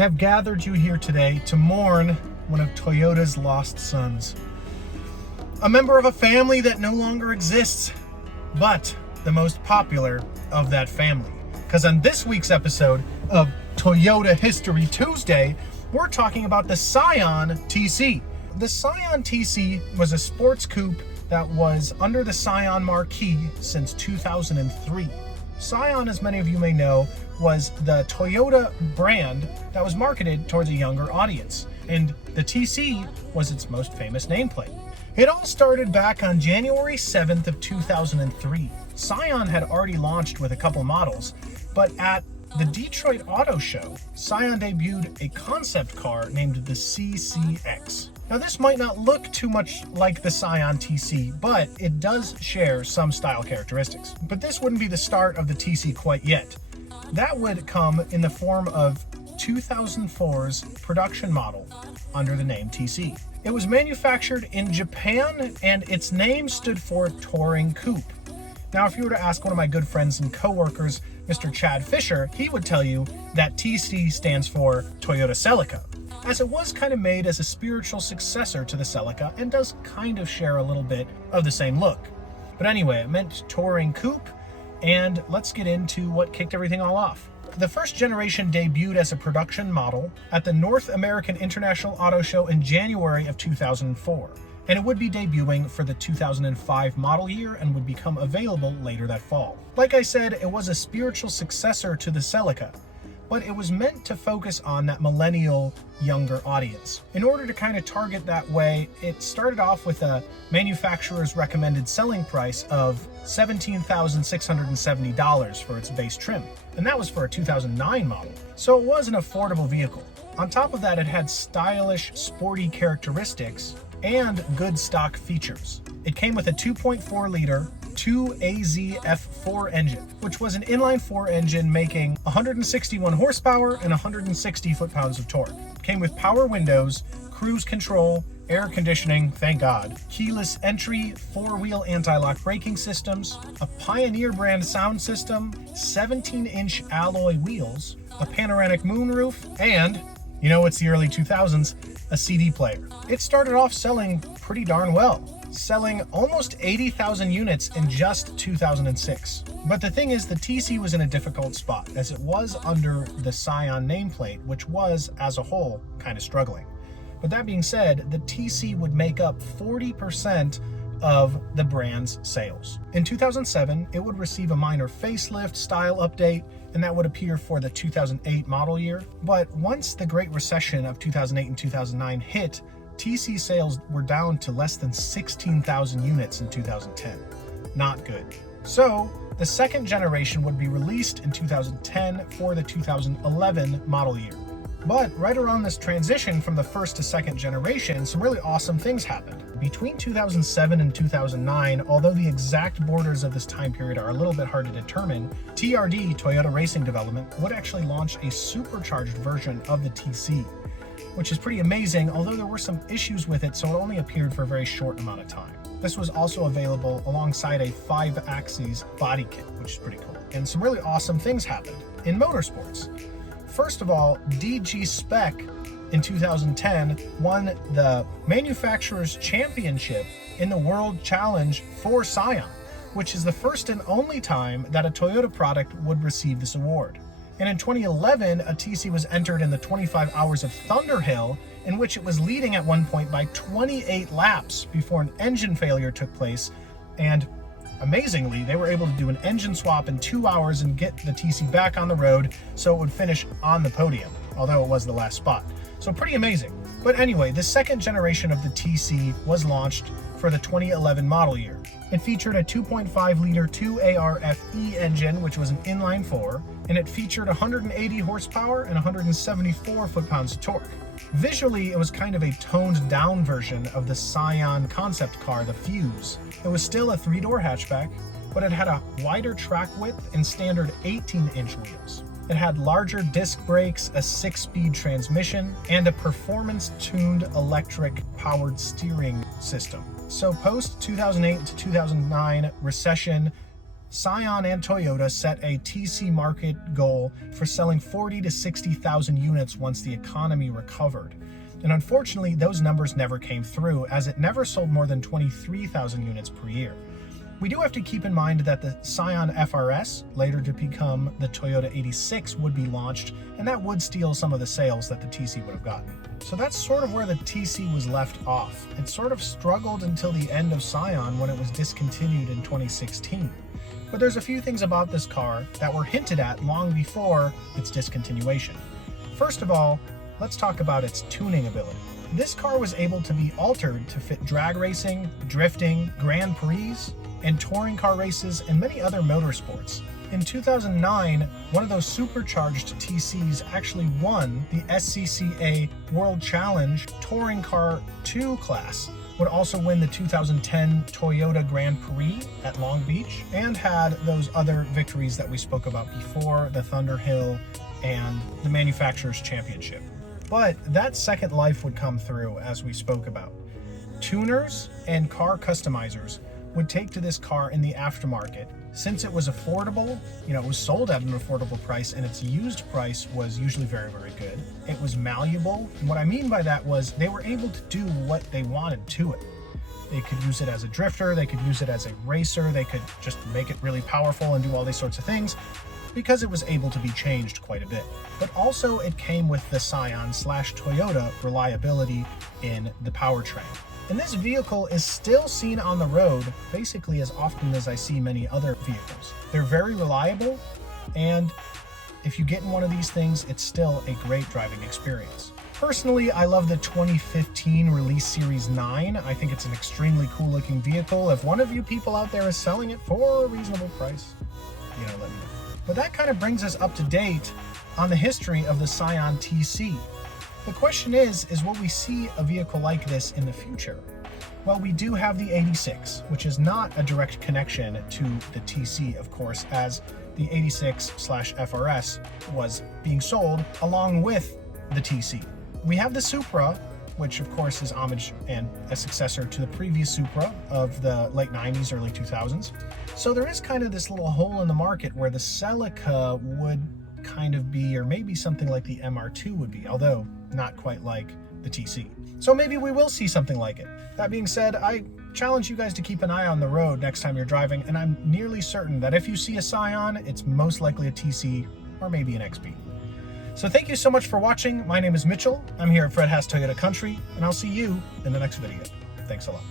I have gathered you here today to mourn one of Toyota's lost sons. A member of a family that no longer exists, but the most popular of that family. Because on this week's episode of Toyota History Tuesday, we're talking about the Scion TC. The Scion TC was a sports coupe that was under the Scion marquee since 2003. Scion, as many of you may know, was the Toyota brand that was marketed towards a younger audience, and the TC was its most famous nameplate. It all started back on January 7th of 2003. Scion had already launched with a couple models, but at the Detroit Auto Show, Scion debuted a concept car named the CCX. Now this might not look too much like the Scion TC, but it does share some style characteristics. But this wouldn't be the start of the TC quite yet. That would come in the form of 2004's production model under the name TC. It was manufactured in Japan and its name stood for Touring Coupe. Now, if you were to ask one of my good friends and co-workers, Mr. Chad Fisher, he would tell you that TC stands for Toyota Celica, as it was kind of made as a spiritual successor to the Celica and does kind of share a little bit of the same look. But anyway, it meant Touring Coupe, and let's get into what kicked everything all off. The first generation debuted as a production model at the North American International Auto Show in January of 2004. And it would be debuting for the 2005 model year and would become available later that fall. Like I said, it was a spiritual successor to the Celica, but it was meant to focus on that millennial younger audience. In order to kind of target that way, it started off with a manufacturer's recommended selling price of $17,670 for its base trim, and that was for a 2009 model. So it was an affordable vehicle. On top of that, it had stylish, sporty characteristics and good stock features. It came with a 2.4-liter 2AZ-F4 engine, which was an inline-4 engine making 161 horsepower and 160 foot-pounds of torque. It came with power windows, cruise control, air conditioning, thank God, keyless entry, 4-wheel anti-lock braking systems, a Pioneer brand sound system, 17-inch alloy wheels, a panoramic moonroof, and, you know, it's the early 2000s, a CD player. It started off selling pretty darn well, selling almost 80,000 units in just 2006. But the thing is, the TC was in a difficult spot, as it was under the Scion nameplate, which was, as a whole, kind of struggling. But that being said, the TC would make up 40% of the brand's sales. In 2007, it would receive a minor facelift style update, and that would appear for the 2008 model year. But once the Great Recession of 2008 and 2009 hit, TC sales were down to less than 16,000 units in 2010. Not good. So the second generation would be released in 2010 for the 2011 model year. But right around this transition from the first to second generation, some really awesome things happened. Between 2007 and 2009, although the exact borders of this time period are a little bit hard to determine, TRD, Toyota Racing Development, would actually launch a supercharged version of the TC, which is pretty amazing, although there were some issues with it, so it only appeared for a very short amount of time. This was also available alongside a 5-axis body kit, which is pretty cool. And some really awesome things happened in motorsports. First of all, DG Spec in 2010 won the Manufacturers Championship in the World Challenge for Scion, which is the first and only time that a Toyota product would receive this award. And in 2011, a TC was entered in the 25 Hours of Thunderhill, in which it was leading at one point by 28 laps before an engine failure took place, and amazingly, they were able to do an engine swap in 2 hours and get the TC back on the road so it would finish on the podium, although it was the last spot. So pretty amazing. But anyway, the second generation of the TC was launched for the 2011 model year. It featured a 2.5-liter 2ARFE engine, which was an inline-4, and it featured 180 horsepower and 174 foot-pounds of torque. Visually, it was kind of a toned-down version of the Scion concept car, the Fuse. It was still a 3-door hatchback, but it had a wider track width and standard 18-inch wheels. It had larger disc brakes, a 6-speed transmission, and a performance-tuned electric-powered steering system. So post 2008 to 2009 recession, Scion and Toyota set a TC market goal for selling 40 to 60,000 units once the economy recovered. And unfortunately, those numbers never came through, as it never sold more than 23,000 units per year. We do have to keep in mind that the Scion FRS, later to become the Toyota 86, would be launched, and that would steal some of the sales that the TC would have gotten. So that's sort of where the TC was left off. It sort of struggled until the end of Scion when it was discontinued in 2016. But there's a few things about this car that were hinted at long before its discontinuation. First of all, let's talk about its tuning ability. This car was able to be altered to fit drag racing, drifting, Grand Prix, and touring car races, and many other motorsports. In 2009, one of those supercharged TCs actually won the SCCA World Challenge Touring Car 2 class, would also win the 2010 Toyota Grand Prix at Long Beach, and had those other victories that we spoke about before, the Thunderhill and the Manufacturers Championship. But that second life would come through, as we spoke about. Tuners and car customizers would take to this car in the aftermarket. Since it was affordable, it was sold at an affordable price, and its used price was usually very, very good. It was malleable. And what I mean by that was they were able to do what they wanted to it. They could use it as a drifter, they could use it as a racer, they could just make it really powerful and do all these sorts of things, because it was able to be changed quite a bit. But also it came with the Scion/Toyota reliability in the powertrain. And this vehicle is still seen on the road basically as often as I see many other vehicles. They're very reliable, and if you get in one of these things, it's still a great driving experience. Personally, I love the 2015 release Series 9. I think it's an extremely cool looking vehicle. If one of you people out there is selling it for a reasonable price, let me know. But that kind of brings us up to date on the history of the Scion TC. The question is will we see a vehicle like this in the future? Well, we do have the 86, which is not a direct connection to the TC, of course, as the 86/FRS was being sold along with the TC. We have the Supra, which of course is homage and a successor to the previous Supra of the late 90s, early 2000s. So there is kind of this little hole in the market where the Celica would kind of be, or maybe something like the MR2 would be, although not quite like the TC. So maybe we will see something like it. That being said, I challenge you guys to keep an eye on the road next time you're driving, and I'm nearly certain that if you see a Scion, it's most likely a TC or maybe an XP. So thank you so much for watching. My name is Mitchell. I'm here at Fred Haas Toyota Country, and I'll see you in the next video. Thanks a lot.